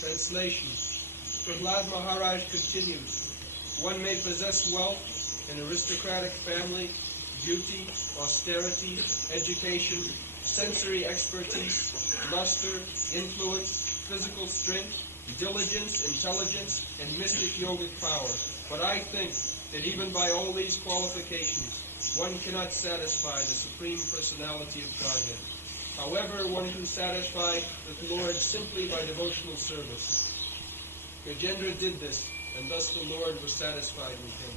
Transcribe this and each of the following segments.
Translation. Prahlad Maharaj continues, one may possess wealth, an aristocratic family, beauty, austerity, education, sensory expertise, luster, influence, physical strength, diligence, intelligence, and mystic yogic power. But I think that even by all these qualifications, one cannot satisfy the Supreme Personality of Godhead. However, one can satisfy the Lord simply by devotional service. Gajendra did this, and thus the Lord was satisfied with him.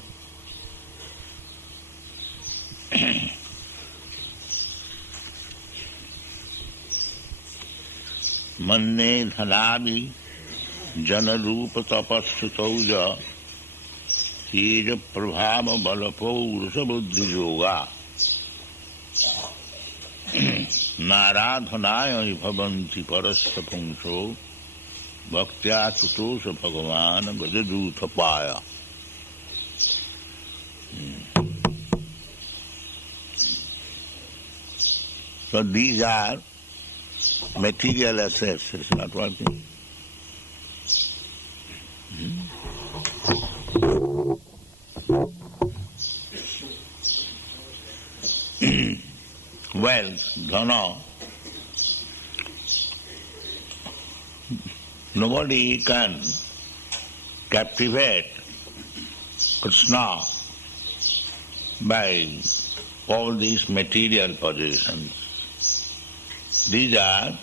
Manne dhanavi janarupa tapasthitauja teja prabhava balapurusha buddhi yoga naradhanaya bhavanti parasya punsho bhaktya tutosha bhagavan gadadutapaya. So these are material assets. It's not working. Wealth, dhana. Nobody can captivate Krishna by all these material possessions. These are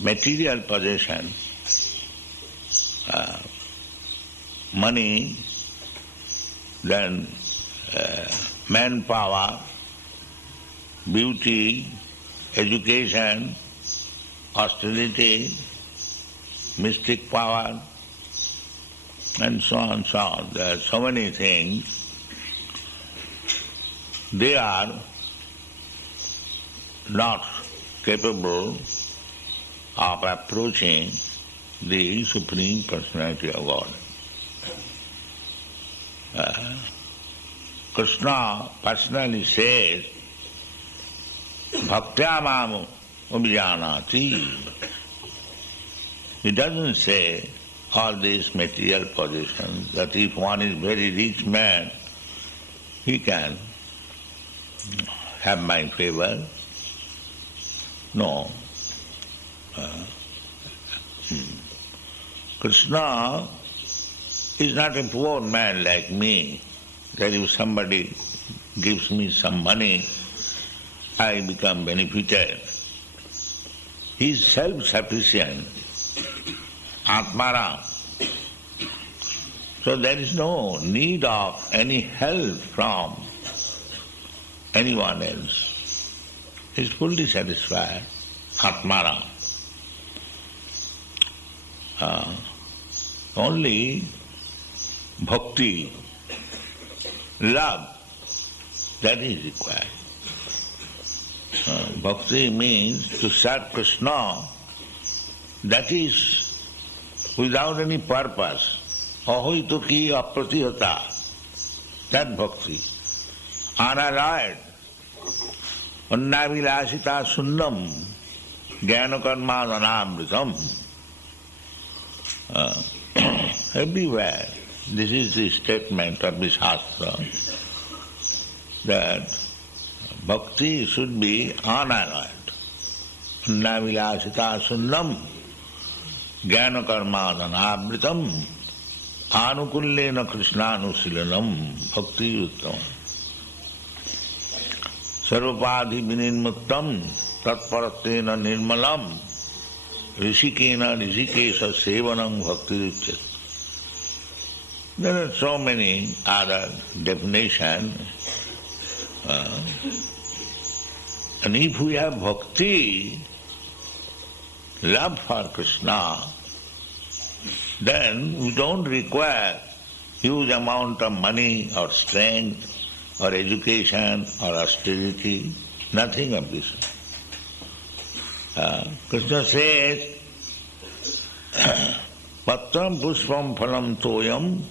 material possessions, money, then manpower, beauty, education, austerity, mystic power, and so on and so on. There are so many things. They are not capable of approaching the Supreme Personality of God. Krishna personally says, Bhaktya mam abhijanati. He doesn't say all these material possessions, that if one is very rich man, he can have my favor. No. Krishna is not a poor man like me, that if somebody gives me some money, I become benefited. He is self-sufficient, Atmaram. So there is no need of any help from anyone else. He is fully satisfied, Atmaram. Only bhakti, love, that is required. Bhakti means to serve Krishna, that is without any purpose. Ahoituki apratihata, that bhakti. Unalloyed, annavilasita sunnam, jnanakarma dhanamritam. Everywhere, this is the statement of the Shastra, that bhakti should be unalloyed. Annavilasita sunnam, jnanakarma dhanamritam, anukullena krishnanushilanam, bhakti uttam. Sarvapadhi vinirmuttam, tatparatena nirmalam, rishikena rishikesha sevanam bhakti uchyate. There are so many other definitions. And if we have bhakti, love for Krishna, then we don't require huge amount of money or strength or education or austerity, nothing of this. Krishna says, Patram pushpam phalam toyam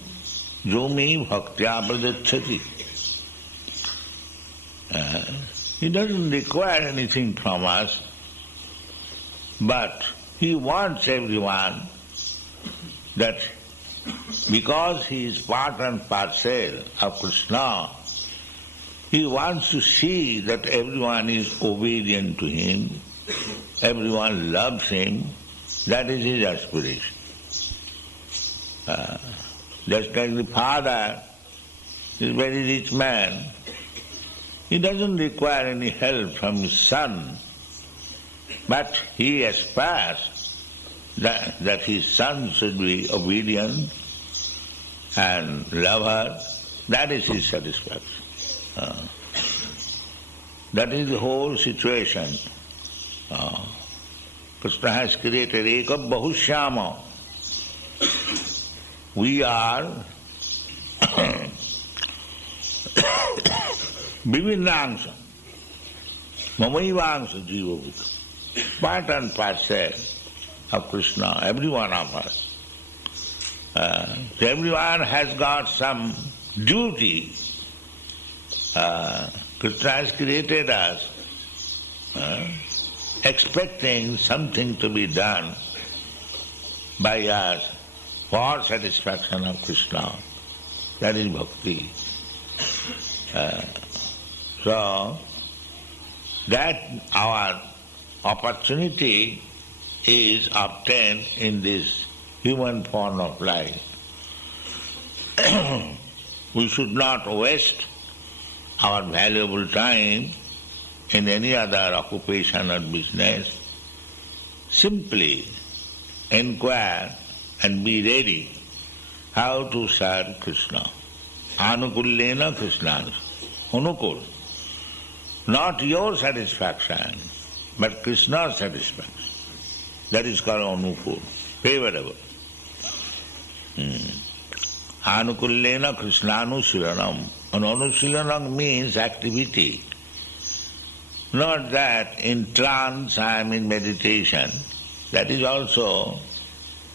yomi bhaktya pradacchati. He doesn't require anything from us, but he wants everyone that because he is part and parcel of Krishna, he wants to see that everyone is obedient to him, everyone loves him. That is his aspiration. Just like the father is a very rich man, he doesn't require any help from his son, but he aspires that his son should be obedient and love her. That is his satisfaction. That is the whole situation. Krishna has created Eka Bahushyama. We are Vivinnangsha, Mamaivangsha Jiva Bhuta, part and parcel of Krishna, every one of us. So everyone has got some duty. Krishna has created us expecting something to be done by us for satisfaction of Krishna. That is bhakti. So that our opportunity is obtained in this human form of life. We should not waste our valuable time in any other occupation or business. Simply inquire and be ready how to serve Krishna. Anukullena Krishnana. Anukul. Not your satisfaction, but Krishna's satisfaction. That is called anukul, favorable. Anukullena Krishnanu. And anusilanam means activity. Not that in trance I am in meditation. That is also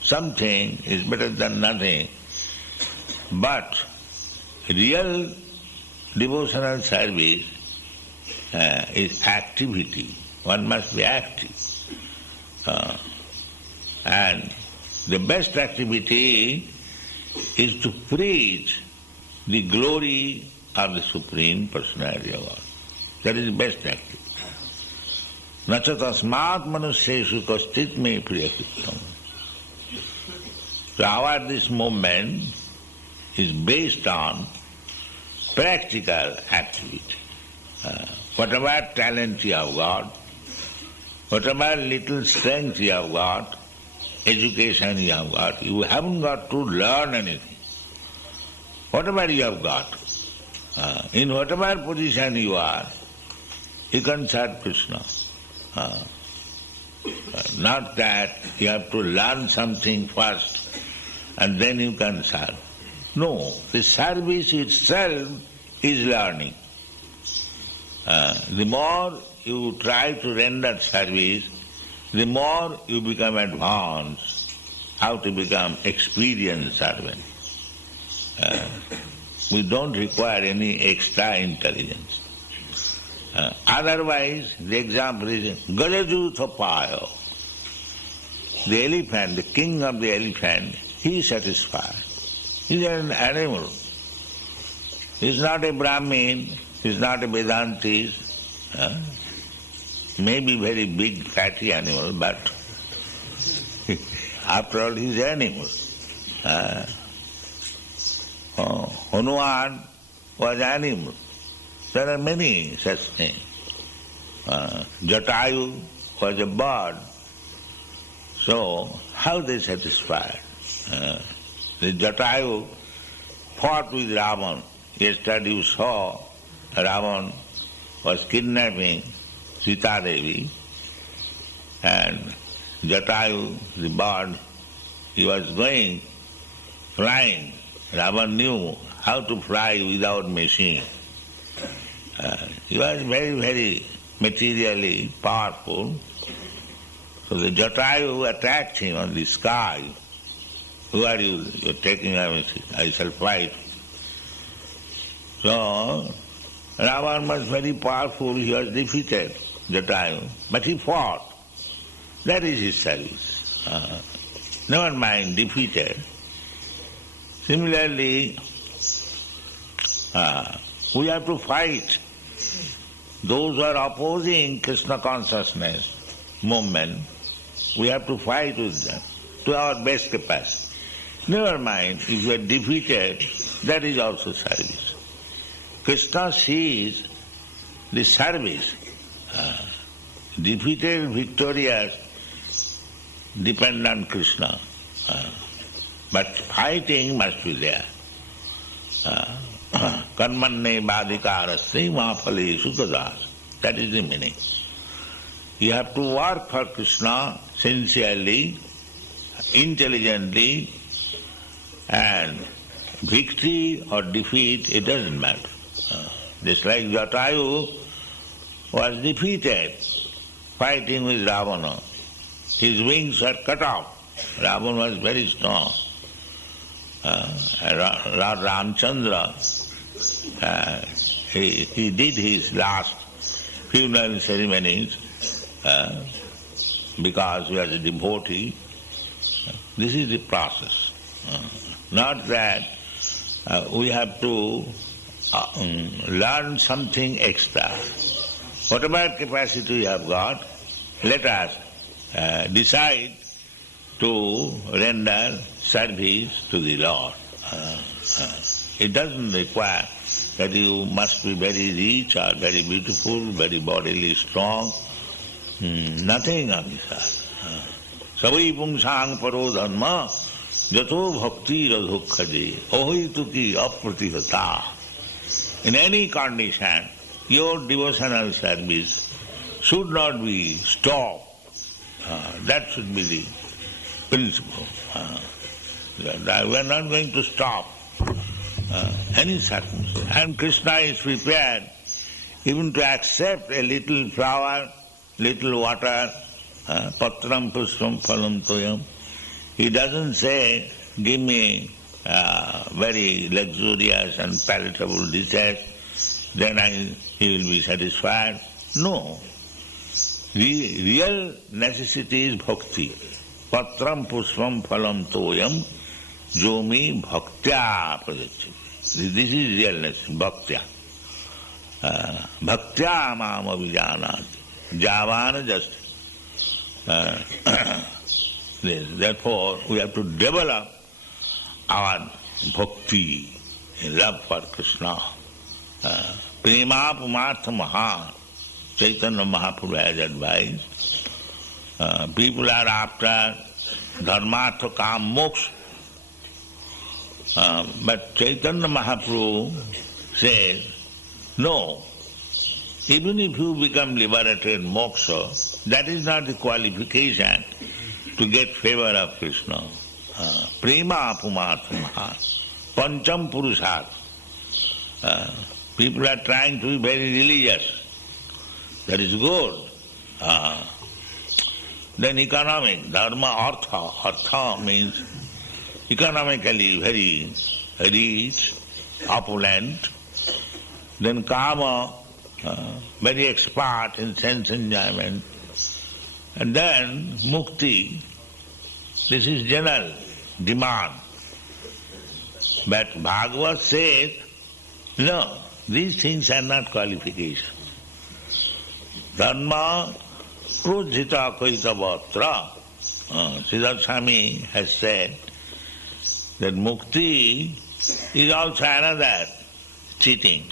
something, is better than nothing. But real devotional service is activity. One must be active. And the best activity is to preach the glory of the Supreme Personality of God. That is the best activity. Nacha tasmat manusyeshu kastit me priyakritam. So our this movement is based on practical activity. Whatever talent you have got, whatever little strength you have got, education you have got, you haven't got to learn anything. Whatever you have got, in whatever position you are, you can serve Krishna. Not that you have to learn something first and then you can serve. No, the service itself is learning. The more you try to render service, the more you become advanced, how to become experienced servant. We don't require any extra intelligence. Otherwise, the example is Gajajutapaya. The elephant, the king of the elephant, he is satisfied. He is an animal. He is not a Brahmin, he is not a Vedantist. He may be very big, fatty animal, but after all, he is an animal. Hanuman was animal. There are many such things. Jatayu was a bird. So, how they satisfied? The Jatayu fought with Ravan. Yesterday you saw Ravan was kidnapping Sita Devi, and Jatayu, the bird, he was going, flying. Ravan knew how to fly without machine. He was very, very materially powerful. So the Jatayu attacked him on the sky. Who are you? You're taking everything. I shall fight. So Ravan was very powerful. He was defeated, Jatayu. But he fought. That is his service. Never mind defeated. Similarly, we have to fight those who are opposing Krishna consciousness movement. We have to fight with them to our best capacity. Never mind, if you are defeated, that is also service. Krishna sees the service. Defeated, victorious, depend on Krishna. But fighting must be there. Karmanne badhikarasya mahaphaleshu tadas. That is the meaning. You have to work for Krishna sincerely, intelligently, and victory or defeat, it doesn't matter. Just like Jatayu was defeated fighting with Ravana. His wings were cut off. Ravana was very strong. Ramchandra, he did his last funeral ceremonies because he was a devotee. This is the process. Not that we have to learn something extra. Whatever capacity we have got, let us decide to render service to the Lord. It doesn't require that you must be very rich or very beautiful, very bodily strong. Nothing of this. Savai pungsang paro dharma jato bhakti radhukhaje ahoituki apratihata. In any condition, your devotional service should not be stopped. That should be the principle. We are not going to stop any circumstance. And Krishna is prepared even to accept a little flower, little water, patram pushpam phalam toyam. He doesn't say, give me very luxurious and palatable dishes, then he will be satisfied. No. The real necessity is bhakti. Patram pushpam phalam toyam jomi bhaktya prajachati. This is real necessity, bhaktya. Bhaktya mam abhijanati. Javana just. Therefore, we have to develop our bhakti, love for Krishna. Prema pumartha maha. Chaitanya Mahaprabhu has advised. People are after dharmartha kam moksha. But Chaitanya Mahaprabhu says, no, even if you become liberated moksha, that is not the qualification to get favor of Krishna. Prema pumartha maha. Pancham purushat. People are trying to be very religious. That is good. Then economic, dharma, artha. Artha means economically very rich, opulent. Then kama, very expert in sense enjoyment. And then mukti, this is general demand. But Bhagavad says, no, these things are not qualifications. Dharma prujhita kaitavatra. Siddhartha Swami has said that mukti is also another cheating.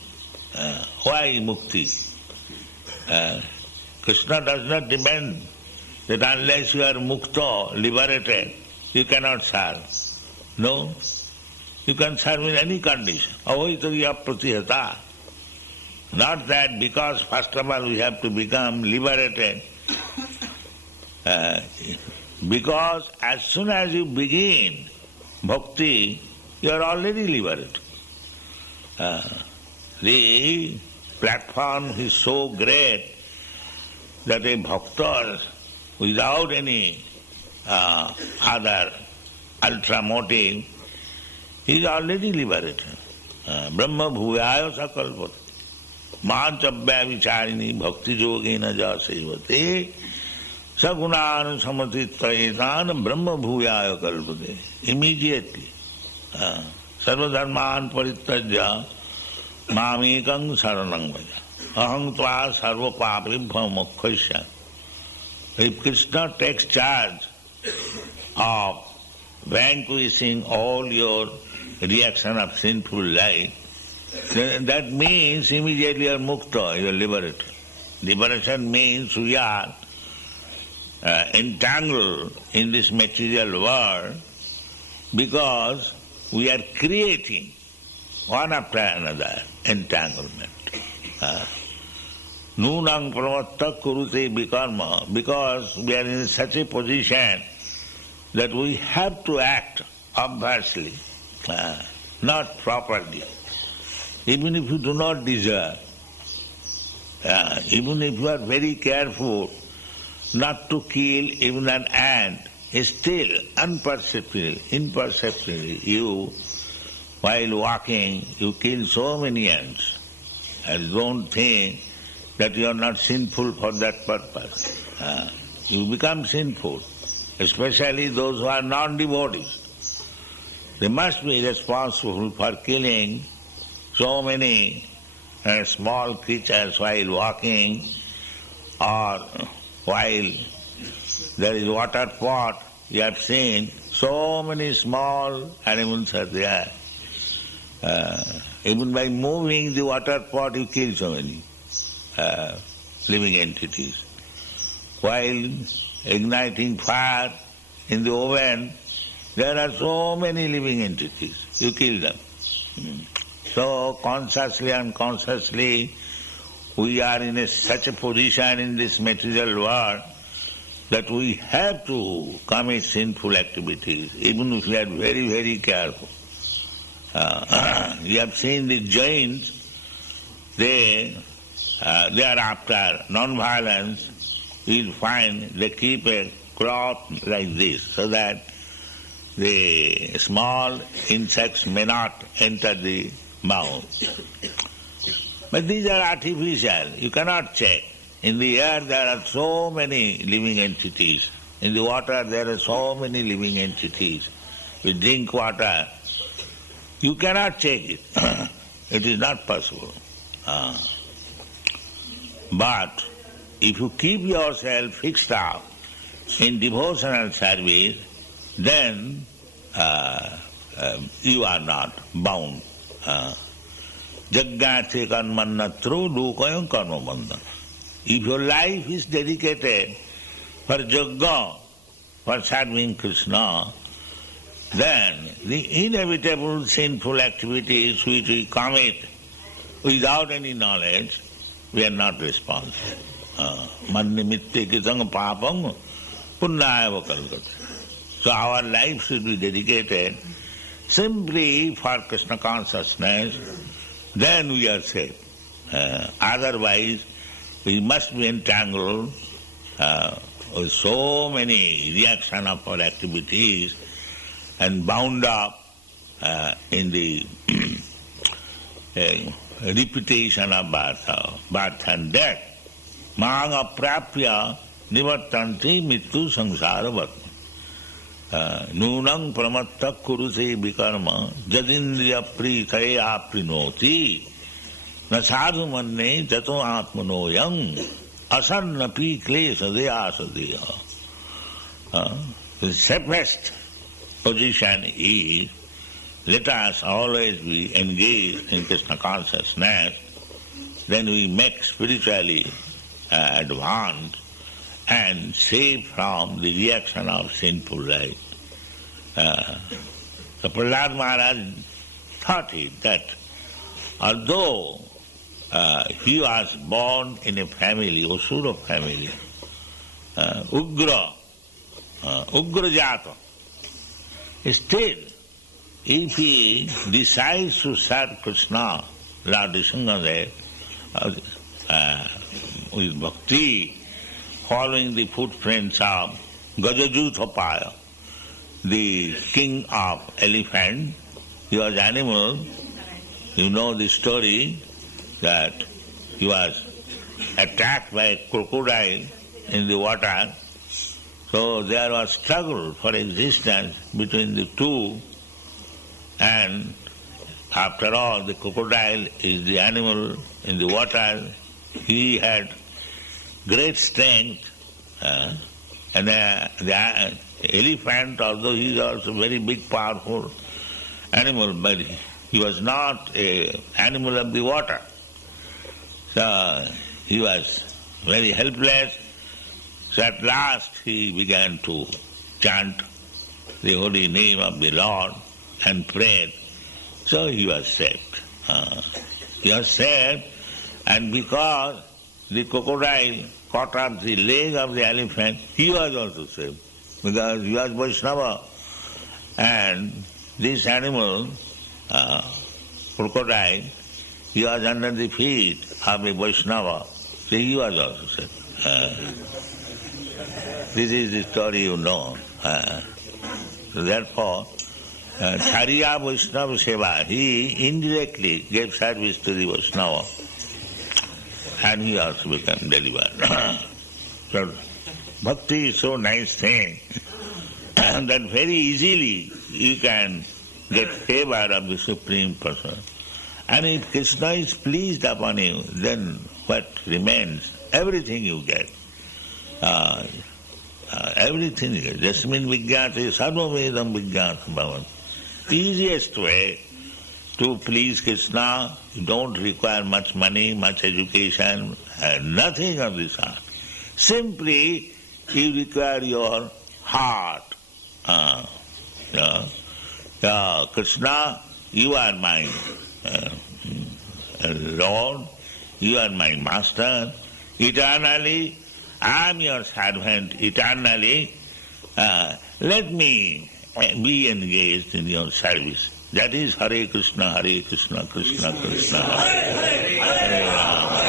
Why mukti? Krishna does not demand that unless you are mukta, liberated, you cannot serve. No, you can serve in any condition. Avaitariya pratihata. Not that because first of all we have to become liberated. Because as soon as you begin bhakti, you are already liberated. The platform is so great that a bhakta without any other ultra motive is already liberated. Brahma bhuyaya sakalpati. Manchabhya vicharini bhakti yogena jasevate sagunan samatitayetan brahma bhuyaya kalpate. Immediately. sarvadharman parityajya mamekang saranang vaja. Aham tva sarva papibhyo mokkhasya. If Krishna takes charge of vanquishing all your reaction of sinful life, then that means immediately you are mukta, you are liberated. Liberation means we are entangled in this material world because we are creating one after another entanglement. Nunang pramatta kurute vikarma, because we are in such a position that we have to act obviously, not properly. Even if you do not desire, even if you are very careful not to kill even an ant, still imperceptibly, you, while walking, you kill so many ants. And don't think that you are not sinful for that purpose. You become sinful, especially those who are non-devotees. They must be responsible for killing so many small creatures while walking, or while there is water pot. You have seen so many small animals are there. Even by moving the water pot, you kill so many living entities. While igniting fire in the oven, there are so many living entities. You kill them. So consciously, unconsciously, we are in such a position in this material world that we have to commit sinful activities, even if we are very, very careful. You have seen the Jains, they are after non-violence. You'll find they keep a cloth like this so that the small insects may not enter the mouth. But these are artificial. You cannot check. In the air there are so many living entities. In the water there are so many living entities. We drink water. You cannot check it. It is not possible. But if you keep yourself fixed up in devotional service, then you are not bound. Jagyate karmannatro lokayam karma bandhana. If your life is dedicated for Jagga, for serving Krishna, then the inevitable sinful activities which we commit without any knowledge, we are not responsible. Mannimitte kitang papam punnayava kalkata. So our life should be dedicated simply for Krishna consciousness, then we are safe. Otherwise, we must be entangled with so many reactions of our activities and bound up in the repetition of birth and death. Mang aprapya nivartanti mittu samsara vatma. Nunang pramatta kuruse vikarma jadindriya pritaya aprinoti na sadhu manne jato atmanoyam asannapi klesa deya. The safest position is, let us always be engaged in Krishna consciousness, then we make spiritually advanced and safe from the reaction of sinful life. So Prahlad Maharaj thought it that although he was born in a family, Asura family, Ugra Jata, still if he decides to serve Krishna, Lord Nrsimhadev, with bhakti, following the footprints of Gajajuthapaya, the king of elephants, he was animal. You know the story that he was attacked by a crocodile in the water. So there was struggle for existence between the two, and After all, the crocodile is the animal in the water. He had great strength. And the elephant, although he is also very big, powerful animal, but he was not an animal of the water. So he was very helpless. So at last he began to chant the holy name of the Lord and prayed. So he was saved. He was saved, and because the crocodile cut off the leg of the elephant, he was also saved, because he was Vaishnava. And this animal, crocodile, he was under the feet of a Vaishnava, so he was also saved. This is the story you know. So therefore, Chariya Vaishnava Seva, he indirectly gave service to the Vaishnava, and he also became delivered. So bhakti is so nice thing that very easily you can get favor of the Supreme Person. And if Krishna is pleased upon you, then what remains? Everything you get. Everything you get. Jasmin Vijnate Sarvavedam Vijnata Bhavan. Easiest way to please Krishna, you don't require much money, much education, nothing of this sort. Simply, you require your heart. Krishna, you are my Lord, you are my Master. Eternally, I am your servant. Eternally, let me be engaged in your service. That is Hare Krishna, Krishna Krishna, Hare Rama.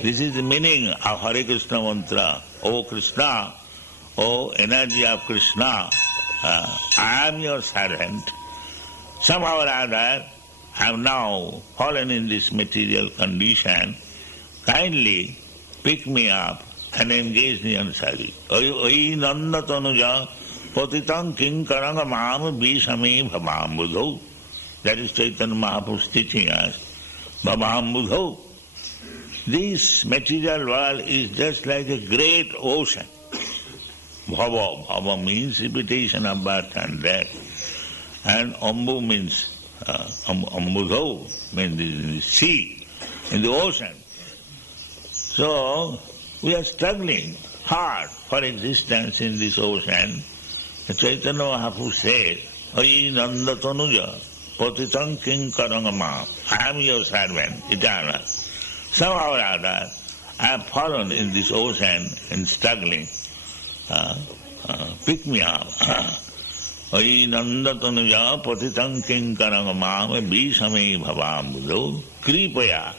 This is the meaning of Hare Krishna mantra. O Krishna, O energy of Krishna, I am your servant. Somehow or other, I have now fallen in this material condition. Kindly pick me up and engage me in service. Oi nanda tanuja patitang kinkaranga mam vishame bhavam budho. That is Chaitanya Mahaprabhu teaching us. Bhavam budho. This material world is just like a great ocean. Bhava. Bhava means repetition of birth and death. And ambu means, ambudho means in the sea, in the ocean. So, we are struggling hard for existence in this ocean. Chaitanya Mahaprabhu says, Oi nanda tanuja, patitang kinkarangama. I am your servant, eternal. Somehow or other, I have fallen in this ocean and struggling. Pick me up. Oi nanda tanuja, patitang kinkarangama, vishame bhavam budho, kripaya.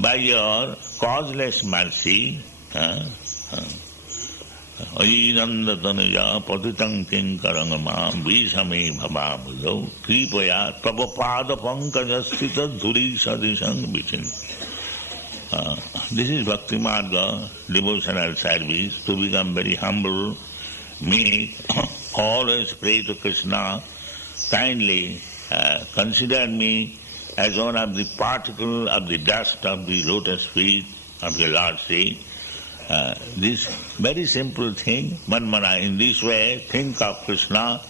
By your causeless mercy, Oi nanda tanuja patitang kinkarangama vishame bhavam kripaya tava pada pankajastita dhuri sadisang vichin. This is Bhakti Marga, devotional service, to become very humble, meek, always pray to Krishna. Kindly consider me as one of the particle of the dust of the lotus feet of your Lord's feet. This very simple thing, Manmana, in this way, think of Krishna,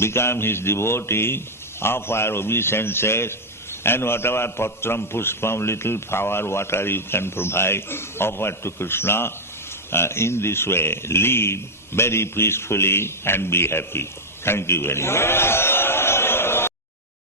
become his devotee, offer obeisances, and whatever patram, puspam, little flower, water you can provide, offer to Krishna. In this way, live very peacefully and be happy. Thank you very much.